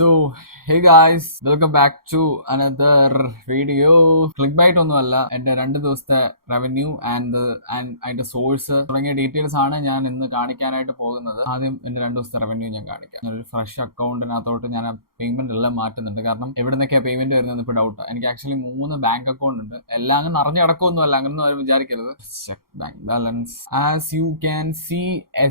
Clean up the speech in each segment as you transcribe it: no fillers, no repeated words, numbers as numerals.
So, hey guys, welcome back to another video. Clickbait ഒന്നുമല്ല, എന്റെ 2 ദിവസത്തെ റവന്യൂ ആൻഡ് അതിന്റെ സോഴ്സ് തുടങ്ങിയ ഡീറ്റെയിൽസ് ആണ് ഞാൻ ഇന്ന് കാണിക്കാനായിട്ട് പോകുന്നത്. ആദ്യം എന്റെ 2 ദിവസത്തെ റവന്യൂ ഞാൻ കാണിക്കാം. ഞാനൊരു ഫ്രഷ് അക്കൗണ്ടിനകത്തോട്ട് ഞാൻ പേയ്മെന്റ് എല്ലാം മാറ്റുന്നുണ്ട്. കാരണം എവിടെ നിന്നൊക്കെയാണ് പേയ്മെന്റ് വരുന്നത് ഇപ്പോൾ ഡൗട്ട്. എനിക്ക് ആക്ച്വലി 3 ബാങ്ക് അക്കൗണ്ട് ഉണ്ട്. എല്ലാം അങ്ങ് നിറഞ്ഞു കിടക്കുമൊന്നുമല്ല, അങ്ങനൊന്നും ആരും വിചാരിക്കരുത്. Check bank balance. As you can see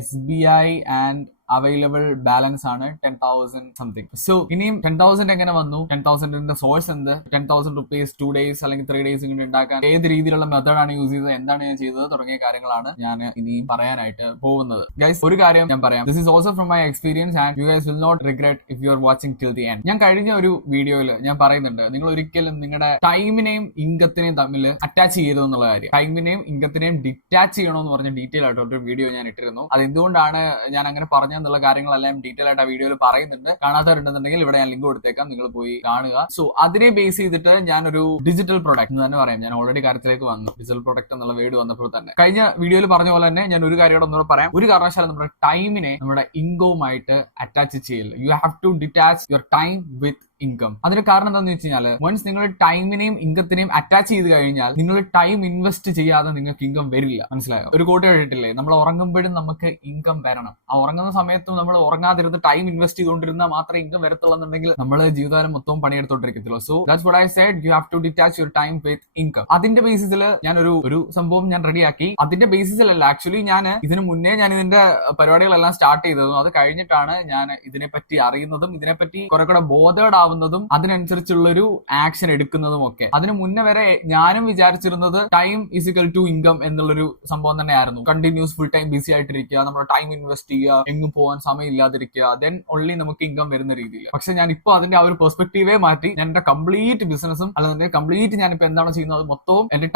SBI and available balance ആണ് 10,000 സംതിങ്. സോ ഇനിയും 10,000 എങ്ങനെ വന്നു, 10,000ന്റെ സോഴ്സ് എന്ത്, 10,000 റുപ്പീസ് 2 ഡേയ്സ് അല്ലെങ്കിൽ 3 ഡേയ്സ് ഇങ്ങനെ ഉണ്ടാക്കാൻ ഏത് രീതിയിലുള്ള മെത്തേഡാണ് യൂസ് ചെയ്തത്, എന്താണ് ഞാൻ ചെയ്തത് തുടങ്ങിയ കാര്യങ്ങളാണ് ഞാൻ ഇനിയും പറയാനായിട്ട് പോകുന്നത്. ഗൈസ്, ഒരു കാര്യം ഞാൻ പറയാം, this is also from my experience and you guys will not regret if you are watching till the end. ഞാൻ കഴിഞ്ഞ ഒരു വീഡിയോയിൽ ഞാൻ പറയുന്നുണ്ട്, നിങ്ങൾ ഒരിക്കലും നിങ്ങളുടെ ടൈമിനെയും ഇൻകത്തിനെയും തമ്മിൽ അറ്റാച്ച് ചെയ്യരുത് എന്നുള്ള കാര്യം. ടൈമിനെയും ഇൻകത്തിനെയും ഡിറ്റാച്ച് ചെയ്യണമെന്ന് പറഞ്ഞ ഡീറ്റെയിൽ ആയിട്ട് ഒരു വീഡിയോ ഞാൻ ഇട്ടിരുന്നു. അത് എന്തുകൊണ്ടാണ് ഞാൻ അങ്ങനെ പറഞ്ഞ എന്നുള്ള കാര്യങ്ങളെല്ലാം ഡീറ്റെയിൽ ആയിട്ട് ആ വീഡിയോയിൽ പറയുന്നുണ്ട്. കാണാത്തവരുണ്ടെന്നുണ്ടെങ്കിൽ ഇവിടെ ഞാൻ ലിങ്ക് കൊടുത്തേക്കാം, നിങ്ങൾ പോയി കാണുക. സോ അതിനെ ബേസ് ചെയ്തിട്ട് ഞാനൊരു ഡിജിറ്റൽ പ്രൊഡക്റ്റ് എന്ന് തന്നെ പറയാം. ഞാൻ ഓൾറെഡി കാര്യത്തിലേക്ക് വന്നു. ഡിജിറ്റൽ പ്രൊഡക്റ്റ് എന്നുള്ള വേർഡ് വന്നപ്പോൾ തന്നെ കഴിഞ്ഞ വീഡിയോയിൽ പറഞ്ഞ പോലെ തന്നെ ഞാൻ ഒരു കാര്യം ഒന്നുകൂടെ പറയാം. ഒരു കാരണവശാലും നമ്മുടെ ടൈമിനെ നമ്മുടെ ഇൻകവുമായിട്ട് അറ്റാച്ച് ചെയ്യില്ല. You have to detach your time with income. അതിന് കാരണം എന്താണെന്ന് വെച്ച് കഴിഞ്ഞാൽ, വൺസ് നിങ്ങൾ ടൈമിനെയും ഇൻകത്തിനെയും അറ്റാച്ച് ചെയ്ത് കഴിഞ്ഞാൽ നിങ്ങൾ ടൈം ഇൻവെസ്റ്റ് ചെയ്യാതെ നിങ്ങൾക്ക് ഇൻകം വരില്ല. മനസ്സിലായോ? ഒരു കോട്ട് കേട്ടിട്ടില്ലേ, നമ്മൾ ഉറങ്ങുമ്പോഴും നമുക്ക് ഇൻകം വരണം. ആ ഉറങ്ങുന്ന സമയത്തും നമ്മൾ ഉറങ്ങാതിരുന്ന് ടൈം ഇൻവെസ്റ്റ് ചെയ്തുകൊണ്ടിരുന്നാൽ മാത്രമേ ഇൻകം വരത്തുള്ളൂ എന്നുണ്ടെങ്കിൽ നമ്മൾ ജീവിതകാലം മൊത്തവും പണിയെടുത്തോണ്ടിരിക്കത്തുള്ളൂ. So that's what I said, you have to detach your time with income. അതിന്റെ ബേസിസിൽ ഞാൻ ഒരു സംഭവം ഞാൻ റെഡിയാക്കി. അതിന്റെ ബേസിസിലല്ല, ആക്ച്വലി ഞാൻ ഇതിനു മുന്നേ ഞാൻ ഇതിന്റെ പരിപാടികളെല്ലാം സ്റ്റാർട്ട് ചെയ്തതും അത് കഴിഞ്ഞിട്ടാണ് ഞാൻ ഇതിനെപ്പറ്റി അറിയുന്നതും ഇതിനെപ്പറ്റി കുറെ കൂടെ ബോധേഡ് ആവുന്നതും അതിനനുസരിച്ചുള്ളൊരു ആക്ഷൻ എടുക്കുന്നതും ഒക്കെ. അതിനു മുന്നേ വരെ ഞാനും വിചാരിച്ചിരുന്നത് ടൈം ഈസിക്കൽ ടു ഇൻകം എന്നുള്ളൊരു സംഭവം തന്നെയായിരുന്നു. കണ്ടിന്യൂസ് ഫുൾ ടൈം ബിസി ആയിട്ടിരിക്കുക, നമ്മുടെ ടൈം ഇൻവെസ്റ്റ് ചെയ്യുക, എങ്ങും പോകാൻ സമയം ഇല്ലാതിരിക്കുക, ദെൻ ഓൺലി നമുക്ക് ഇൻകം വരുന്ന രീതിയിൽ. പക്ഷെ ഞാൻ ഇപ്പോൾ അതിന്റെ ആ ഒരു പെർസ്പെക്റ്റീവേ മാറ്റി. ഞാൻ എന്റെ കംപ്ലീറ്റ് ബിസിനസ്സും അല്ലെങ്കിൽ കംപ്ലീറ്റ് ഞാനിപ്പോൾ എന്താണ് ചെയ്യുന്നത് അത് മൊത്തവും എന്റെ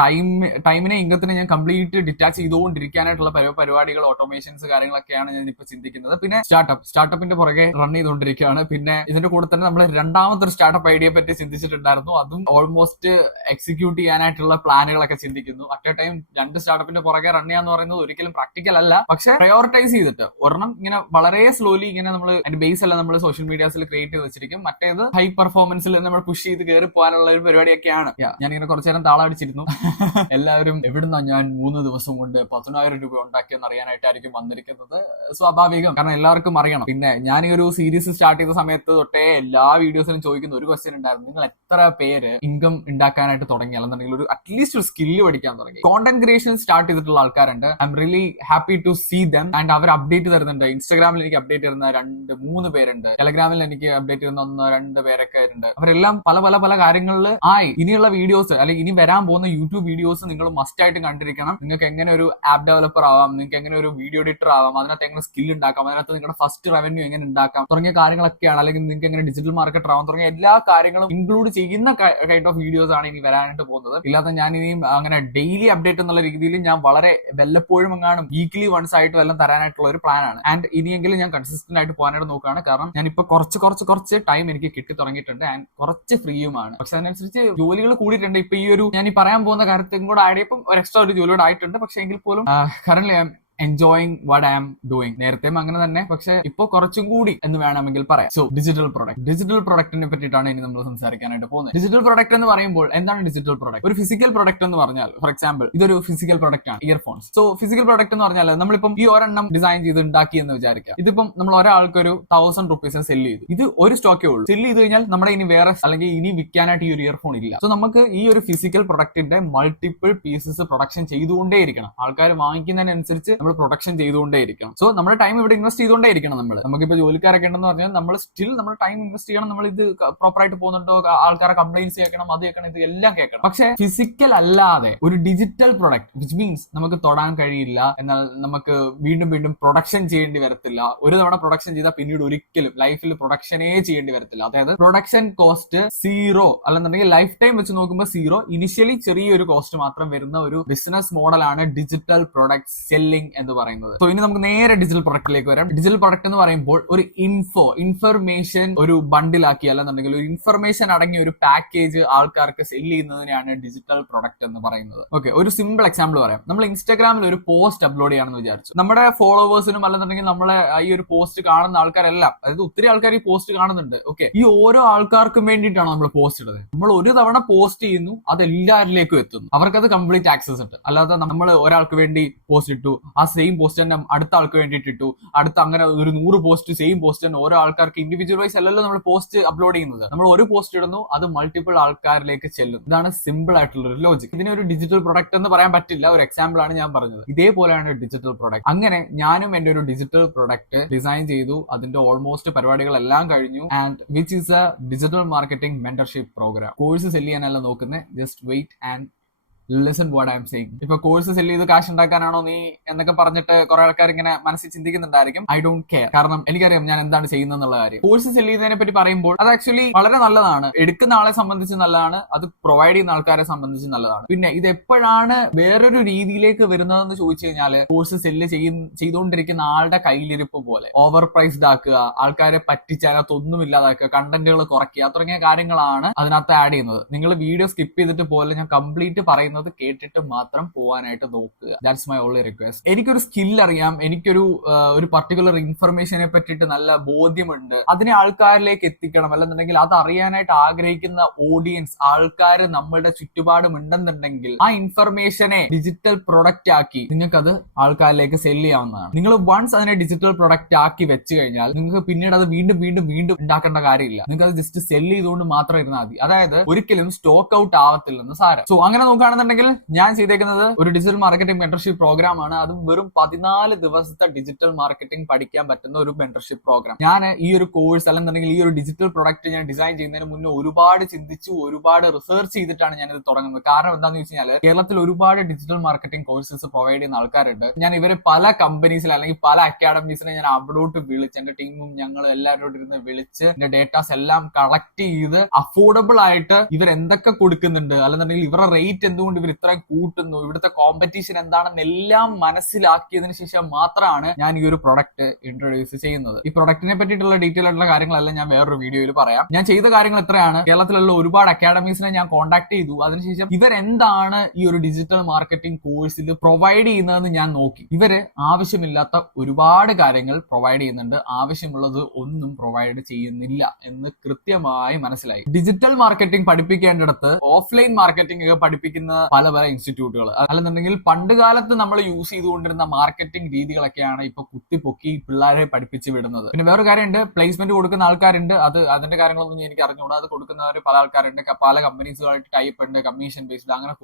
ടൈമിനെ ഇൻകത്തിനെ ഞാൻ കംപ്ലീറ്റ് ഡിറ്റാച്ച് ചെയ്തുകൊണ്ടിരിക്കാനായിട്ടുള്ള പരിപാടികൾ, ഓട്ടോമേഷൻസ്, കാര്യങ്ങളൊക്കെയാണ് ഞാൻ ഇപ്പൊ ചിന്തിക്കുന്നത്. പിന്നെ സ്റ്റാർട്ടപ്പിന്റെ പുറകെ റൺ ചെയ്തുകൊണ്ടിരിക്കുകയാണ്. പിന്നെ ഇതിന്റെ കൂടെ തന്നെ നമ്മൾ രണ്ടാമത്തെ സ്റ്റാർട്ടപ്പ് ഐഡിയയെ പറ്റി ചിന്തിച്ചിട്ടുണ്ടായിരുന്നു. അതും ഓൾമോസ്റ്റ് എക്സിക്യൂട്ട് ചെയ്യാനായിട്ടുള്ള പ്ലാനുകളൊക്കെ ചിന്തിക്കുന്നു. അറ്റ് എ ടൈം 2 സ്റ്റാർട്ടപ്പിന്റെ പുറകെ റൺ ചെയ്യാന്ന് പറയുന്നത് ഒരിക്കലും പ്രാക്ടിക്കൽ അല്ല. പക്ഷെ പ്രയോറിറ്റൈസ് ചെയ്തിട്ട് ഒരെണ്ണം ഇങ്ങനെ വളരെ സ്ലോലി ഇങ്ങനെ നമ്മൾ അതിന്റെ ബേസ് എല്ലാം നമ്മൾ സോഷ്യൽ മീഡിയാസിൽ ക്രിയേറ്റ് ചെയ്ത് വെച്ചിരിക്കും. മറ്റേത് ഹൈ പെർഫോമൻസിൽ നമ്മൾ പുഷ് ചെയ്ത് കയറി പോകാനുള്ള ഒരു പരിപാടിയൊക്കെയാണ്. ഞാൻ ഇങ്ങനെ കുറച്ചു നേരം താളടിച്ചിരുന്നു. എല്ലാവരും എവിടുന്നാ ഞാൻ 3 ദിവസം കൊണ്ട് 10,000 രൂപ ഉണ്ടാക്കിയെന്ന് അറിയാനായിട്ടായിരിക്കും വന്നിരിക്കുന്നത്. സ്വാഭാവികം, കാരണം എല്ലാവർക്കും അറിയണം. പിന്നെ ഞാൻ ഈ ഒരു സീരീസ് സ്റ്റാർട്ട് ചെയ്ത സമയത്ത് തൊട്ടേ എല്ലാ വീഡിയോസിലും ചോദിക്കുന്ന ഒരു ക്വസ്റ്റ്യൻ ഉണ്ടായിരുന്നു, നിങ്ങൾ എത്ര പേര് ഇൻകം ഉണ്ടാക്കാനായിട്ട് തുടങ്ങി, അല്ലെന്നുണ്ടെങ്കിൽ ഒരു അറ്റ്ലീസ്റ്റ് ഒരു സ്കില്ല് പഠിക്കാൻ തുടങ്ങി. കോണ്ടന്റ് ക്രിയേഷൻ സ്റ്റാർട്ട് ചെയ്തിട്ടുള്ള ആൾക്കാരുണ്ട്. I am really happy to see them. And അവർ അപ്ഡേറ്റ് തരുന്നുണ്ട്. ഇൻസ്റ്റാഗ്രാമിൽ എനിക്ക് അപ്ഡേറ്റ് തരുന്ന 2-3 പേരുണ്ട്. ടെലഗ്രാമിൽ എനിക്ക് അപ്ഡേറ്റ് തരുന്ന 1-2 പേരൊക്കെ ഉണ്ട്. അവരെല്ലാം പല കാര്യങ്ങളിൽ ഇനിയുള്ള വീഡിയോസ് അല്ലെങ്കിൽ ഇനി വരാൻ പോകുന്ന യൂട്യൂബ് വീഡിയോസ് നിങ്ങൾ മസ്റ്റ് ആയിട്ട് കണ്ടിരിക്കണം. നിങ്ങൾക്ക് എങ്ങനെ ഒരു ആപ്പ് ഡെവലപ്പർ ആവാം, നിങ്ങൾക്ക് എങ്ങനെ ഒരു വീഡിയോ എഡിറ്റർ ആവാം, അതിനകത്ത് എങ്ങനെ സ്കിൽ ഉണ്ടാക്കാം, അതിനകത്ത് നിങ്ങളുടെ ഫസ്റ്റ് റവന്യൂ എങ്ങനെ ഉണ്ടാക്കാം തുടങ്ങിയ കാര്യങ്ങളൊക്കെയാണ്. അല്ലെങ്കിൽ നിങ്ങൾക്ക് എങ്ങനെ ഡിജിറ്റൽ മാർക്കറ്റർ ആവാം തുടങ്ങിയ എല്ലാ കാര്യങ്ങളും ഇൻക്ലൂഡ് ചെയ്യുന്ന കൈൻഡ് ഓഫ് വീഡിയോസ് ആണ് ഇനി വരാനായിട്ട് പോകുന്നത്. ഇല്ലാതെ ഞാൻ ഇനിയും അങ്ങനെ ഡെയിലി അപ്ഡേറ്റ് എന്നുള്ള രീതിയിൽ ഞാൻ വളരെ വല്ലപ്പോഴും എങ്ങാനും വീക്ക്ലി വൺസ് ആയിട്ട് എല്ലാം തരാനായിട്ടുള്ള ഒരു പ്ലാൻ ആണ്. ആൻഡ് ഇനിയെങ്കിലും ഞാൻ കൺസിസ്റ്റന്റ് ആയിട്ട് പോകാനായിട്ട് നോക്കുകയാണ്. കാരണം ഞാൻ ഇപ്പൊ കുറച്ച് ടൈം എനിക്ക് കിട്ടി തുടങ്ങിയിട്ടുണ്ട് ആൻഡ് കുറച്ച് ഫ്രീയുമാണ്. പക്ഷെ അതിനനുസരിച്ച് ജോലികൾ കൂടിയിട്ടുണ്ട്. ഇപ്പൊ ഈ ഒരു ഞാൻ ഈ പറയാൻ പോകുന്ന കാര്യത്തും കൂടെ ആയപ്പോൾ ഒരു എക്സ്ട്രാ ഒരു ജോലിയോട് ആയിട്ടുണ്ട്. പക്ഷെ എങ്കിൽ പോലും currently enjoying what I am doing. നേരത്തെയും അങ്ങനെ തന്നെ, പക്ഷെ ഇപ്പൊ കുറച്ചും കൂടി എന്ന് വേണമെങ്കിൽ പറയാം. സോ ഡിജിറ്റൽ പ്രൊഡക്റ്റിനെ പറ്റിയിട്ടാണ് ഇനി നമ്മൾ സംസാരിക്കാനായിട്ട് പോകുന്നത്. ഡിജിറ്റൽ പ്രൊഡക്റ്റ് എന്ന് പറയുമ്പോൾ എന്താണ് ഡിജിറ്റൽ പ്രൊഡക്റ്റ്? ഒരു ഫിസിക്കൽ പ്രൊഡക്റ്റ് എന്ന് പറഞ്ഞാൽ, ഫോർ എക്സാമ്പിൾ ഇതൊരു ഫിസിക്കൽ പ്രൊഡക്റ്റ് ആണ്, ഇയർഫോൺസ്. സോ ഫിസിക്കൽ പ്രൊഡക്റ്റ് എന്ന് പറഞ്ഞാൽ നമ്മളിപ്പം ഈ ഒരെണ്ണം ഡിസൈൻ ചെയ്ത് ഉണ്ടാക്കി എന്ന് വിചാരിക്കാം. ഇതിപ്പം നമ്മൾ ഒരാൾക്ക് ഒരു 1,000 റുപ്പീസിന് സെല് ചെയ്തു. ഇത് ഒരു സ്റ്റോക്കേ ഉള്ളൂ. സെല് ചെയ്ത് കഴിഞ്ഞാൽ നമ്മുടെ ഇനി വേറെ അല്ലെങ്കിൽ ഇനി വിൽക്കാനായിട്ട് ഈ ഒരു ഇയർഫോൺ ഇല്ല. സോ നമുക്ക് ഈ ഒരു ഫിസിക്കൽ പ്രൊഡക്റ്റിന്റെ മൾട്ടിപ്പിൾ പീസസ് പ്രൊഡക്ഷൻ ചെയ്തുകൊണ്ടേയിരിക്കണം. ആൾക്കാർ വാങ്ങിക്കുന്നതിനനുസരിച്ച് നമ്മൾ പ്രൊഡക്ഷൻ ചെയ്തുകൊണ്ടേയിരിക്കണം. സോ നമ്മുടെ ടൈം ഇവിടെ ഇൻവെസ്റ്റ് ചെയ്തുകൊണ്ടേയിരിക്കണം. നമുക്കിപ്പോൾ ജോലിക്കാരൊക്കെ ഉണ്ടെന്ന് പറഞ്ഞാൽ നമ്മൾ സ്റ്റിൽ നമ്മൾ ടൈം ഇൻവെസ്റ്റ് ചെയ്യണം. നമ്മൾ ഇത് പ്രോപ്പറായിട്ട് പോകുന്നുണ്ടോ, ആൾക്കാരെ കംപ്ലൈൻസ് കേൾക്കണം, അത് കേൾക്കണം, ഇത് എല്ലാം കേൾക്കണം. പക്ഷെ ഫിസിക്കൽ അല്ലാതെ ഒരു ഡിജിറ്റൽ പ്രൊഡക്റ്റ്, വിച്ച് മീൻസ് നമുക്ക് തൊടാൻ കഴിയില്ല, എന്നാൽ നമുക്ക് വീണ്ടും പ്രൊഡക്ഷൻ ചെയ്യേണ്ടി വരത്തില്ല. ഒരു തവണ പ്രൊഡക്ഷൻ ചെയ്താൽ പിന്നീട് ഒരിക്കലും ലൈഫിൽ പ്രൊഡക്ഷനേ ചെയ്യേണ്ടി വരത്തില്ല. അതായത് പ്രൊഡക്ഷൻ കോസ്റ്റ് 0, അല്ലെന്നുണ്ടെങ്കിൽ ലൈഫ് ടൈം വെച്ച് നോക്കുമ്പോൾ 0, ഇനിഷ്യലി ചെറിയൊരു കോസ്റ്റ് മാത്രം വരുന്ന ഒരു ബിസിനസ് മോഡലാണ് ഡിജിറ്റൽ പ്രൊഡക്റ്റ് സെല്ലിംഗ് എന്ന് പറയുന്നത്. സോ ഇനി നമുക്ക് നേരെ ഡിജിറ്റൽ പ്രൊഡക്റ്റിലേക്ക് വരാം. ഡിജിറ്റൽ പ്രൊഡക്റ്റ് എന്ന് പറയുമ്പോൾ ഒരു ഇൻഫർമേഷൻ ഒരു ബണ്ടിലാക്കി അല്ലെന്നുണ്ടെങ്കിൽ ഒരു ഇൻഫർമേഷൻ അടങ്ങിയ ഒരു പാക്കേജ് ആൾക്കാർക്ക് സെല് ചെയ്യുന്നതിനെയാണ് ഡിജിറ്റൽ പ്രൊഡക്റ്റ് എന്ന് പറയുന്നത്. ഓക്കെ, ഒരു സിമ്പിൾ എക്സാമ്പിൾ പറയാം. നമ്മൾ ഇൻസ്റ്റാഗ്രാമിൽ ഒരു പോസ്റ്റ് അപ്ലോഡ് ചെയ്യാണെന്ന് വിചാരിച്ചു. നമ്മുടെ ഫോളോവേഴ്സിനും അല്ലെന്നുണ്ടെങ്കിൽ നമ്മളെ ഈ ഒരു പോസ്റ്റ് കാണുന്ന ആൾക്കാരെല്ലാം, അതായത് ഒത്തിരി ആൾക്കാർ ഈ പോസ്റ്റ് കാണുന്നുണ്ട്. ഓക്കെ, ഈ ഓരോ ആൾക്കാർക്കും വേണ്ടിയിട്ടാണ് നമ്മൾ പോസ്റ്റ് ഇടുന്നത്. നമ്മൾ ഒരു തവണ പോസ്റ്റ് ചെയ്യുന്നു, അത് എല്ലാവരിലേക്കും എത്തുന്നു, അവർക്കത് കംപ്ലീറ്റ് ആക്സസ് ഉണ്ട്. അല്ലാതെ നമ്മൾ ഒരാൾക്ക് വേണ്ടി പോസ്റ്റ് ഇട്ടു, ആ സെയിം പോസ്റ്റ് തന്നെ അടുത്ത ആൾക്ക് വേണ്ടിയിട്ട് ഇട്ടു, അടുത്ത അങ്ങനെ ഒരു 100 പോസ്റ്റ് സെയിം പോസ്റ്റ് തന്നെ ഓരോ ആൾക്കാർക്ക് ഇൻഡിവിജ്വൽ വൈസ് അല്ലല്ലോ നമ്മൾ പോസ്റ്റ് അപ്ലോഡ് ചെയ്യുന്നത്. നമ്മൾ ഒരു പോസ്റ്റ് ഇടുന്നു, അത് മൾട്ടിപ്പിൾ ആൾക്കാരിലേക്ക് ചെല്ലും. ഇതാണ് സിമ്പിൾ ആയിട്ടുള്ള ഒരു ലോജിക്. ഇതിനെ ഒരു ഡിജിറ്റൽ പ്രൊഡക്റ്റ് എന്ന് പറയാൻ പറ്റില്ല, ഒരു എക്സാമ്പിൾ ആണ് ഞാൻ പറഞ്ഞത്. ഇതേപോലെയാണ് ഡിജിറ്റൽ പ്രൊഡക്റ്റ്. അങ്ങനെ ഞാനും എന്റെ ഒരു ഡിജിറ്റൽ പ്രൊഡക്റ്റ് ഡിസൈൻ ചെയ്തു. അതിന്റെ ഓൾമോസ്റ്റ് പരിപാടികളെല്ലാം കഴിഞ്ഞു. And which is a digital marketing mentorship program. Course sell ചെയ്യാനല്ല നോക്കുന്നത്, just wait and listen what I am saying. ഇപ്പൊ കോഴ്സ് സെല് ചെയ്ത് കാശ് ഉണ്ടാക്കാനാണോ നീ എന്നൊക്കെ പറഞ്ഞിട്ട് കുറെ ആൾക്കാർ ഇങ്ങനെ മനസ്സിൽ ചിന്തിക്കുന്നുണ്ടായിരിക്കും. ഐ ഡോണ്ട് കെയർ, കാരണം എനിക്കറിയാം ഞാൻ എന്താണ് ചെയ്യുന്നതെന്നുള്ള കാര്യം. കോഴ്സ് സെല് ചെയ്യുന്നതിനെ പറ്റി പറയുമ്പോൾ അത് ആക്ച്വലി വളരെ നല്ലതാണ്. എടുക്കുന്ന ആളെ സംബന്ധിച്ച് നല്ലതാണ്, അത് പ്രൊവൈഡ് ചെയ്യുന്ന ആൾക്കാരെ സംബന്ധിച്ച് നല്ലതാണ്. പിന്നെ ഇത് എപ്പോഴാണ് വേറൊരു രീതിയിലേക്ക് വരുന്നതെന്ന് ചോദിച്ചു കഴിഞ്ഞാൽ, കോഴ്സ് സെല് ചെയ്തുകൊണ്ടിരിക്കുന്ന ആളുടെ കയ്യിലിരിപ്പ് പോലെ ഓവർ പ്രൈസ്ഡ് ആക്കുക, ആൾക്കാരെ പറ്റിച്ച് അതിനകത്തൊന്നും ഇല്ലാതാക്കുക, കണ്ടന്റുകൾ കുറയ്ക്കുക തുടങ്ങിയ കാര്യങ്ങളാണ് അതിനകത്ത് ആഡ് ചെയ്യുന്നത്. നിങ്ങൾ വീഡിയോ സ്കിപ്പ് ചെയ്തിട്ട് പോലെ ഞാൻ കംപ്ലീറ്റ് പറയുന്നത് കേട്ടിട്ട് മാത്രം പോകാനായിട്ട് നോക്കുക. That's my only request. എനിക്കൊരു സ്കിൽ അറിയാം, എനിക്കൊരു പർട്ടിക്കുലർ ഇൻഫർമേഷനെ പറ്റിയിട്ട് നല്ല ബോധ്യമുണ്ട്, അതിനെ ആൾക്കാരിലേക്ക് എത്തിക്കണം, അല്ലെന്നുണ്ടെങ്കിൽ അത് അറിയാനായിട്ട് ആഗ്രഹിക്കുന്ന ഓഡിയൻസ് ആൾക്കാർ നമ്മളുടെ ചുറ്റുപാടും ഉണ്ടെന്നുണ്ടെങ്കിൽ ആ ഇൻഫർമേഷനെ ഡിജിറ്റൽ പ്രൊഡക്റ്റ് ആക്കി നിങ്ങൾക്കത് ആൾക്കാരിലേക്ക് സെല് ചെയ്യാവുന്നതാണ്. നിങ്ങൾ വൺസ് അതിനെ ഡിജിറ്റൽ പ്രൊഡക്റ്റ് ആക്കി വെച്ച് കഴിഞ്ഞാൽ നിങ്ങൾക്ക് പിന്നീട് അത് വീണ്ടും വീണ്ടും വീണ്ടും ഉണ്ടാക്കേണ്ട കാര്യമില്ല. നിങ്ങൾക്ക് അത് ജസ്റ്റ് സെല് ചെയ്തുകൊണ്ട് മാത്രം ഇരുന്നാൽ മതി. അതായത് ഒരിക്കലും സ്റ്റോക്ക് ഔട്ട് ആവത്തില്ലെന്ന് സാരം. സോ അങ്ങനെ നോക്കുകയാണെന്നുണ്ടെങ്കിൽ ഞാൻ ചെയ്തേക്കുന്നത് ഒരു ഡിജിറ്റൽ മാർക്കറ്റിംഗ് മെന്റർഷിപ്പ് പ്രോഗ്രാം ആണ്. അതും വെറും 14 ദിവസത്തെ ഡിജിറ്റൽ മാർക്കറ്റിംഗ് പഠിക്കാൻ പറ്റുന്ന ഒരു മെന്റർഷിപ്പ് പ്രോഗ്രാം. ഞാൻ ഈ ഒരു കോഴ്സ് അല്ലെന്നുണ്ടെങ്കിൽ ഈ ഒരു ഡിജിറ്റൽ പ്രൊഡക്റ്റ് ഞാൻ ഡിസൈൻ ചെയ്യുന്നതിന് മുന്നേ ഒരുപാട് ചിന്തിച്ചു, ഒരുപാട് റിസർച്ച് ചെയ്തിട്ടാണ് ഞാൻ ഇത് തുടങ്ങുന്നത്. കാരണം എന്താണെന്ന് വെച്ച് കഴിഞ്ഞാൽ കേരളത്തിൽ ഒരുപാട് ഡിജിറ്റൽ മാർക്കറ്റിംഗ് കോഴ്സസ് പ്രൊവൈഡ് ചെയ്യുന്ന ആൾക്കാരുണ്ട്. ഞാൻ ഇവര് പല കമ്പനീസിൽ അല്ലെങ്കിൽ പല അക്കാഡമീസിനെ ഞാൻ അവിടോട്ട് വിളിച്ച്, എന്റെ ടീമും ഞങ്ങൾ എല്ലാവരോടും ഇരുന്ന് വിളിച്ച് എന്റെ ഡേറ്റാസ് എല്ലാം കളക്ട് ചെയ്ത് അഫോർഡബിൾ ആയിട്ട് ഇവർ എന്തൊക്കെ കൊടുക്കുന്നുണ്ട്, അല്ലെന്നുണ്ടെങ്കിൽ ഇവരുടെ റേറ്റ് എന്തുകൊണ്ട് ഇവർ ഇത്രയും കൂട്ടുന്നു, ഇവിടുത്തെ കോമ്പറ്റീഷൻ എന്താണെന്ന് എല്ലാം മനസ്സിലാക്കിയതിനു ശേഷം മാത്രമാണ് ഞാൻ ഈ ഒരു പ്രൊഡക്റ്റ് ഇൻട്രൊഡ്യൂസ് ചെയ്യുന്നത്. ഈ പ്രൊഡക്റ്റിനെ പറ്റിയിട്ടുള്ള ഡീറ്റെയിൽ ആയിട്ടുള്ള കാര്യങ്ങളെല്ലാം ഞാൻ വേറൊരു വീഡിയോയിൽ പറയാം. ഞാൻ ചെയ്ത കാര്യങ്ങൾ ഇത്രയാണ്. കേരളത്തിലുള്ള ഒരുപാട് അക്കാഡമീസിനെ ഞാൻ കോൺടാക്ട് ചെയ്തു. അതിനുശേഷം ഇവരെന്താണ് ഈ ഒരു ഡിജിറ്റൽ മാർക്കറ്റിംഗ് കോഴ്സിൽ പ്രൊവൈഡ് ചെയ്യുന്നതെന്ന് ഞാൻ നോക്കി. ഇവര് ആവശ്യമില്ലാത്ത ഒരുപാട് കാര്യങ്ങൾ പ്രൊവൈഡ് ചെയ്യുന്നുണ്ട്, ആവശ്യമുള്ളത് ഒന്നും പ്രൊവൈഡ് ചെയ്യുന്നില്ല എന്ന് കൃത്യമായി മനസ്സിലായി. ഡിജിറ്റൽ മാർക്കറ്റിംഗ് പഠിപ്പിക്കേണ്ടിടത്ത് ഓഫ്ലൈൻ മാർക്കറ്റിംഗ് ഒക്കെ പഠിപ്പിക്കുന്ന പല ഇൻസ്റ്റിറ്റ്യൂട്ടുകൾ, അല്ലെന്നുണ്ടെങ്കിൽ പണ്ട് കാലത്ത് നമ്മൾ യൂസ് ചെയ്തുകൊണ്ടിരുന്ന മാർക്കറ്റിംഗ് രീതികളൊക്കെയാണ് ഇപ്പൊ കുത്തിപ്പൊക്കി പിള്ളേരെ പഠിപ്പിച്ച് വിടുന്നത്. പിന്നെ വേറൊരു കാര്യമുണ്ട്, പ്ലേസ്മെന്റ് കൊടുക്കുന്ന ആൾക്കാരുണ്ട്. അതിന്റെ കാര്യങ്ങളൊന്നും എനിക്ക് അറിഞ്ഞുകൂടാ. അത് കൊടുക്കുന്നവർ പല ആൾക്കാരുണ്ട്, പല കമ്പനീസുകളായിട്ട് ടൈപ്പ് ഉണ്ട്, കമ്മീഷൻ ബേസ്ഡ്, അങ്ങനെ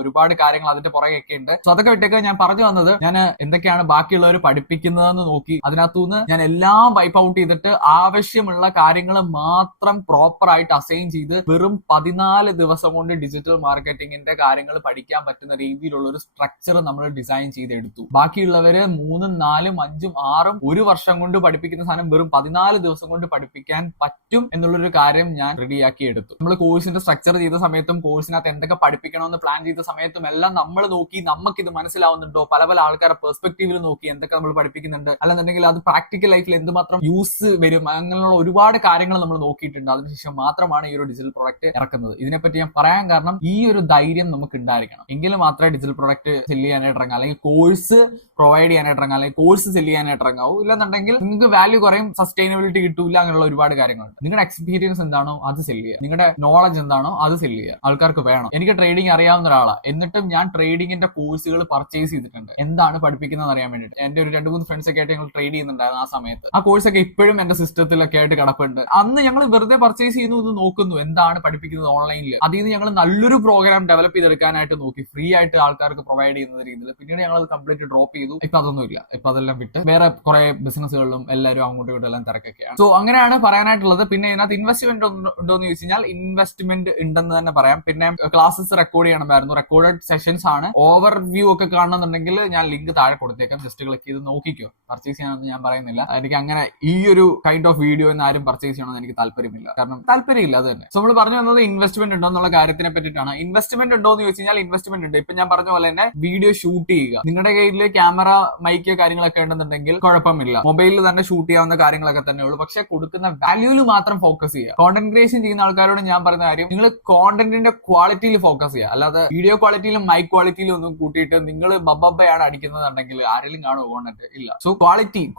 ഒരുപാട് കാര്യങ്ങൾ അതിന്റെ പുറകെയൊക്കെ ഉണ്ട്. സോ അതൊക്കെ വിട്ടേക്ക് ഞാൻ പറഞ്ഞു വന്നത്, ഞാൻ എന്തൊക്കെയാണ് ബാക്കിയുള്ളവർ പഠിപ്പിക്കുന്നതെന്ന് നോക്കി അതിനകത്തുനിന്ന് ഞാൻ എല്ലാം വൈപ്പ് ഔട്ട് ചെയ്തിട്ട് ആവശ്യമുള്ള കാര്യങ്ങൾ മാത്രം പ്രോപ്പർ ആയിട്ട് അസൈൻ ചെയ്ത് വെറും 14 ദിവസം കൊണ്ട് ഡിജിറ്റൽ മാർക്കറ്റിംഗിന്റെ കാര്യങ്ങൾ പഠിക്കാൻ പറ്റുന്ന രീതിയിലുള്ള ഒരു സ്ട്രക്ചർ നമ്മൾ ഡിസൈൻ ചെയ്തെടുത്തു. ബാക്കിയുള്ളവര് 3, 4, 5, 6 ഒരു വർഷം കൊണ്ട് പഠിപ്പിക്കുന്ന സാധനം വെറും 14 ദിവസം കൊണ്ട് പഠിപ്പിക്കാൻ പറ്റും എന്നുള്ളൊരു കാര്യം ഞാൻ റെഡിയാക്കി എടുത്തു. നമ്മൾ കോഴ്സിന്റെ സ്ട്രക്ചർ ചെയ്ത സമയത്തും കോഴ്സിനകത്ത് എന്തൊക്കെ പഠിപ്പിക്കണമെന്ന് പ്ലാൻ ചെയ്ത സമയത്തും എല്ലാം നമ്മൾ നോക്കി നമുക്കിത് മനസ്സിലാവുന്നുണ്ടോ, പല ആൾക്കാരുടെ പെർസ്പെക്ടീവിൽ നോക്കി എന്തൊക്കെ നമ്മൾ പഠിപ്പിക്കുന്നുണ്ട്, അല്ലെന്നുണ്ടെങ്കിൽ അത് പ്രാക്ടിക്കൽ ലൈഫിൽ എന്തുമാത്രം യൂസ് വരും, അങ്ങനെയുള്ള ഒരുപാട് കാര്യങ്ങൾ നമ്മൾ നോക്കിയിട്ടുണ്ട്. അതിനുശേഷം മാത്രമാണ് ഈ ഒരു ഡിജിറ്റൽ പ്രൊഡക്റ്റ് ഇറക്കുന്നത്. ഇതിനെപ്പറ്റി ഞാൻ പറയാൻ കാരണം ഈ ഒരു ധൈര്യം നമുക്ക് ഉണ്ടായിരിക്കണം, എങ്കിലും മാത്രമേ ഡിജിറ്റൽ പ്രൊഡക്റ്റ് സെല് ചെയ്യാനായിട്ട് ഇറങ്ങാം, അല്ലെങ്കിൽ കോഴ്സ് പ്രൊവൈഡ് ചെയ്യാനായിട്ട് ഇറങ്ങാം, അല്ലെങ്കിൽ കോഴ്സ് സെല് ചെയ്യാനായിട്ട് ഇറങ്ങാവൂ. ഇല്ലെന്നുണ്ടെങ്കിൽ നിങ്ങൾക്ക് വാല്യൂ കുറയും, സസ്റ്റൈനബിലിറ്റി കിട്ടൂല, അങ്ങനെയുള്ള ഒരുപാട് കാര്യങ്ങളുണ്ട്. നിങ്ങളുടെ എക്സ്പീരിയൻസ് എന്താണോ അത് സെല് ചെയ്യുക, നിങ്ങളുടെ നോളജ് എന്താണോ അത് സെല് ചെയ്യുക. ആൾക്കാർക്ക് വേണം. എനിക്ക് ട്രേഡിംഗ് അറിയാവുന്ന ഒരാളാണ്, എന്നിട്ടും ഞാൻ ട്രേഡിംഗിന്റെ കോഴ്സുകൾ പർച്ചേസ് ചെയ്തിട്ടുണ്ട് എന്താണ് പഠിപ്പിക്കുന്നത് അറിയാൻ വേണ്ടിയിട്ട്. എന്റെ ഒരു 2-3 ഫ്രണ്ട്സ് ഒക്കെ ആയിട്ട് ഞങ്ങൾ ട്രേഡ് ചെയ്യുന്നുണ്ടായിരുന്നു ആ സമയത്ത്. ആ കോഴ്സൊക്കെ ഇപ്പോഴും എന്റെ സിസ്റ്റത്തിലൊക്കെ ആയിട്ട് കിടപ്പുണ്ട്. അന്ന് ഞങ്ങൾ വെറുതെ പർച്ചേസ് ചെയ്യുന്നു, ഇത് നോക്കുന്നു എന്താണ് പഠിപ്പിക്കുന്നത് ഓൺലൈനിൽ. അതിൽ നിന്ന് ഞങ്ങൾ നല്ലൊരു പ്രോഗ്രാം ഡെവലപ്പ് ചെയ്തെടുക്കാനായിട്ട് നോക്കി, ഫ്രീ ആയിട്ട് ആൾക്കാർക്ക് പ്രൊവൈഡ് ചെയ്യുന്ന രീതിയിൽ. പിന്നീട് ഞങ്ങൾ അത് കംപ്ലീറ്റ് ഡ്രോപ്പ് ചെയ്തു. ഇപ്പൊ അതൊന്നും ഇല്ല, ഇപ്പൊ അതെല്ലാം വിട്ട് വേറെ കുറെ ബിസിനസ്സുകളിലും എല്ലാവരും അങ്ങോട്ടും ഇങ്ങോട്ടും എല്ലാം തിരക്കൊക്കെയാണ്. സോ അങ്ങനെയാണ് പറയാനായിട്ടുള്ളത്. പിന്നെ ഇതിനകത്ത് ഇൻവെസ്റ്റ്മെന്റ് ഉണ്ടോ എന്ന് ചോദിച്ചു കഴിഞ്ഞാൽ ഇൻവെസ്റ്റ്മെന്റ് ഉണ്ടെന്ന് തന്നെ പറയാം. പിന്നെ ക്ലാസ്സസ് റെക്കോർഡ് ചെയ്യണമായിരുന്നു, റെക്കോർഡഡ് സെഷൻസ് ആണ്. ഓവർ വ്യൂ ഒക്കെ കാണണമെന്നുണ്ടെങ്കിൽ ഞാൻ ലിങ്ക് താഴെ കൊടുത്തേക്കാം, ജസ്റ്റ് ക്ലിക്ക് ചെയ്ത് നോക്കിക്കോ. പർച്ചേസ് ചെയ്യാനൊന്നും ഞാൻ പറയുന്നില്ല. എനിക്ക് അങ്ങനെ ഈ ഒരു കൈൻഡ് ഓഫ് വീഡിയോ എന്ന് ആരും പർച്ചേസ് ചെയ്യണമെന്ന് എനിക്ക് താല്പര്യമില്ല, കാരണം താല്പര്യമില്ല അത് തന്നെ. സോ നമ്മൾ പറഞ്ഞു വന്നത് ഇൻവെസ്റ്റ്മെന്റ് ഉണ്ടോ എന്നുള്ള കാര്യത്തിനെ പറ്റിയിട്ടാണ്. ഇൻവെസ്റ്റ്മെന്റ് ഉണ്ടോ എന്ന് ചോദിച്ചാൽ ചോദിച്ചു കഴിഞ്ഞാൽ ഇൻവെസ്റ്റ്മെന്റ് ഉണ്ട്. ഇപ്പൊ ഞാൻ പറഞ്ഞ പോലെ തന്നെ വീഡിയോ ഷൂട്ട് ചെയ്യുക. നിങ്ങളുടെ കയ്യിൽ ക്യാമറ, മൈക്ക് കാര്യങ്ങളൊക്കെ ഉണ്ടെന്നുണ്ടെങ്കിൽ കുഴപ്പമില്ല, മൊബൈലിൽ തന്നെ ഷൂട്ട് ചെയ്യാവുന്ന കാര്യങ്ങളൊക്കെ തന്നെ ഉള്ളൂ. പക്ഷെ കൊടുക്കുന്ന വാല്യൂല് മാത്രം ഫോക്കസ് ചെയ്യുക. കോണ്ടന്റ് ക്രിയേഷൻ ചെയ്യുന്ന ആൾക്കാരോട് ഞാൻ പറയുന്ന കാര്യം, നിങ്ങൾ കോണ്ടന്റിന്റെ ക്വാളിറ്റിയിൽ ഫോക്കസ് ചെയ്യുക. അല്ലാതെ വീഡിയോ ക്വാളിറ്റിയിലും മൈക്ക് ക്വാളിറ്റിയിലും ഒന്നും കൂട്ടിയിട്ട് നിങ്ങൾ ബബ്ബയാണ് അടിക്കുന്നതെന്നുണ്ടെങ്കിൽ ആരെങ്കിലും കാണുമോ കോണ്ടന്റ്? ഇല്ല. സോ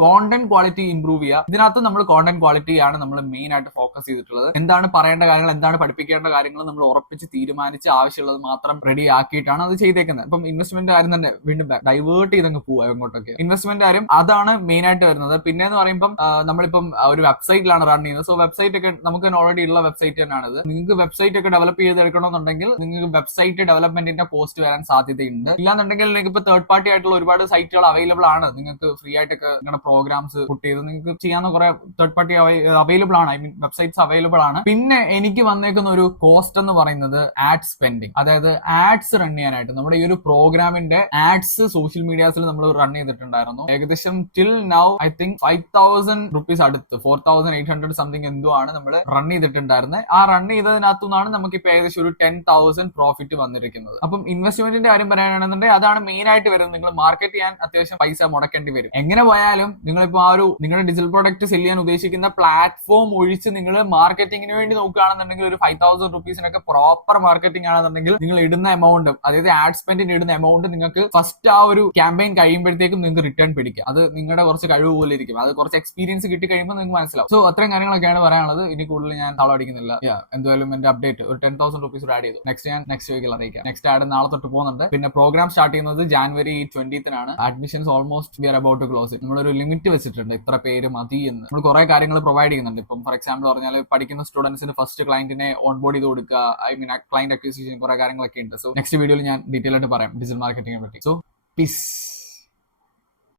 കോണ്ടന്റ് ക്വാളിറ്റി ഇംപ്രൂവ് ചെയ്യുക. ഇതിനകത്ത് നമ്മൾ കോണ്ടന്റ് ക്വാളിറ്റിയാണ് നമ്മൾ മെയിൻ ആയിട്ട് ഫോക്കസ് ചെയ്തിട്ടുള്ളത്. എന്താണ് പറയേണ്ട കാര്യങ്ങൾ, എന്താണ് പഠിപ്പിക്കേണ്ട കാര്യങ്ങൾ നമ്മൾ ഉറപ്പിച്ച് തീരുമാനിച്ച് ആവശ്യമുള്ളത് മാത്രം റെഡി ആക്കിയിട്ടാണ് അത് ചെയ്തേക്കുന്നത്. ഇപ്പം ഇൻവെസ്റ്റ്മെന്റ് കാര്യം തന്നെ വീണ്ടും ഡൈവേർട്ട് ചെയ്തങ്ങ് പോവുക അങ്ങോട്ടൊക്കെ. ഇൻവെസ്റ്റ്മെന്റ് കാര്യം അതാണ് മെയിൻ ആയിട്ട് വരുന്നത്. പിന്നെ എന്ന് പറയുമ്പോൾ നമ്മളിപ്പം ഒരു വെബ്സൈറ്റിലാണ് റൺ ചെയ്യുന്നത്. സോ വെബ്സൈറ്റ് ഒക്കെ നമുക്ക് ഓൾറെഡി ഉള്ള വെബ്സൈറ്റ് തന്നെയാണ് ഇത്. നിങ്ങൾക്ക് വെബ്സൈറ്റ് ഒക്കെ ഡെവലപ്പ് ചെയ്തെടുക്കണമെന്നുണ്ടെങ്കിൽ നിങ്ങൾക്ക് വെബ്സൈറ്റ് ഡെവലപ്മെന്റിന്റെ കോസ്റ്റ് വരാൻ സാധ്യതയുണ്ട്. ഇല്ലാന്നുണ്ടെങ്കിൽ നിങ്ങൾക്ക് ഇപ്പൊ തേർഡ് പാർട്ടി ആയിട്ടുള്ള ഒരുപാട് സൈറ്റുകൾ അവൈലബിൾ ആണ്. നിങ്ങൾക്ക് ഫ്രീ ആയിട്ടൊക്കെ നിങ്ങളുടെ പ്രോഗ്രാംസ് പുട്ട് ചെയ്ത് നിങ്ങൾക്ക് ചെയ്യാവുന്ന കുറെ തേർഡ് പാർട്ടി അവൈലബിൾ ആണ്. ഐ മീൻ വെബ്സൈറ്റ്സ് അവൈലബിൾ ആണ്. പിന്നെ എനിക്ക് വന്നേക്കുന്ന ഒരു കോസ്റ്റ് എന്ന് പറയുന്നത് ആഡ് സ്പെൻഡിങ്. അതായത് ആഡ്സ് റൺ ചെയ്യാനായിട്ട് നമ്മുടെ ഈ ഒരു പ്രോഗ്രാമിന്റെ ആഡ്സ് സോഷ്യൽ മീഡിയാസിൽ നമ്മൾ റൺ ചെയ്തിട്ടുണ്ടായിരുന്നു. ഏകദേശം till now I think 5,000 rupees അടുത്ത് 4,800 സംതിങ് എന്തോ ആണ് നമ്മൾ റൺ ചെയ്തിട്ടുണ്ടായിരുന്നത്. ആ റൺ ചെയ്തതിനകത്തുനിന്നാണ് നമുക്ക് ഇപ്പൊ ഏകദേശം ഒരു 10,000 പ്രോഫിറ്റ് വന്നിരിക്കുന്നത്. അപ്പം ഇൻവെസ്റ്റ്മെന്റിന്റെ കാര്യം പറയാനാണെന്നുണ്ടെങ്കിൽ അതാണ് മെയിൻ ആയിട്ട് വരുന്നത്. നിങ്ങൾ മാർക്കറ്റ് ചെയ്യാൻ അത്യാവശ്യം പൈസ മുടക്കേണ്ടി വരും. എങ്ങനെ പോയാലും നിങ്ങളിപ്പോ ആ ഒരു നിങ്ങളുടെ ഡിജിറ്റൽ പ്രോഡക്റ്റ് സെല് ചെയ്യാൻ ഉദ്ദേശിക്കുന്ന പ്ലാറ്റ്ഫോം ഒഴിച്ച് നിങ്ങൾ മാർക്കറ്റിംഗിന് വേണ്ടി നോക്കുകയാണെന്നുണ്ടെങ്കിൽ ഒരു 5,000 റുപ്പീസിനൊക്കെ പ്രോപ്പർ മാർക്കറ്റിംഗ് ആണെന്നുണ്ടെങ്കിൽ നിങ്ങൾ ഇടുന്ന എമൗണ്ട്, അതായത് ആഡ് സ്പെൻഡിന് ഇടുന്ന എമൗണ്ട് നിങ്ങൾക്ക് ഫസ്റ്റ് ആ ഒരു ക്യാമ്പയിൻ കഴിയുമ്പോഴത്തേക്കും നിങ്ങൾക്ക് റിട്ടേൺ പിടിക്കും. അത് നിങ്ങളുടെ കുറച്ച് കഴിവ് പോലെ ഇരിക്കും. അത് കുറച്ച് എക്സ്പീരിയൻസ് കിട്ടി കഴിയുമ്പോൾ നിങ്ങൾക്ക് മനസ്സിലാവും. സോ അത്രയും കാര്യങ്ങളൊക്കെയാണ് പറയാനുള്ളത്. ഇനി കൂടുതൽ ഞാൻ താളടിക്കുന്നില്ല. എന്തായാലും എന്റെ അപ്ഡേറ്റ് ഒരു 10,000 റുപ്പീസ് ആഡ് ചെയ്തു. ഞാൻ നെക്സ്റ്റ് വീക്കിൽ അറിയിക്കാം. നെക്സ്റ്റ് ആഡ് നാളെ തൊട്ട് പോകുന്നുണ്ട്. പിന്നെ പ്രോഗ്രാം സ്റ്റാർട്ട് ചെയ്യുന്നത് January 20th admissions almost we are about to close it. നമ്മളൊരു ലിമിറ്റ് വെച്ചിട്ടുണ്ട്, ഇത്ര പേര് മതി എന്ന്. നമ്മൾ കുറെ കാര്യങ്ങൾ പ്രൊവൈഡ് ചെയ്യുന്നുണ്ട്. ഇപ്പം ഫോർ എക്സാമ്പിൾ പറഞ്ഞാൽ പഠിക്കുന്ന സ്റ്റുഡൻസിന് ഫസ്റ്റ് ക്ലയന്റിനെ ഓൺബോർഡ് ചെയ്ത് കൊടുക്കുക. ഐ മീൻ ക്ലയന്റ് അക്വിസിഷൻ കുറെ കാര്യങ്ങളൊക്കെ ഉണ്ട്. സോ നെക്സ്റ്റ് വീഡിയോയിൽ ഞാൻ ഡീറ്റെയിൽ ആയിട്ട് പറയാം ഡിജിറ്റൽ മാർക്കറ്റിംഗിനെ പറ്റി. So piece.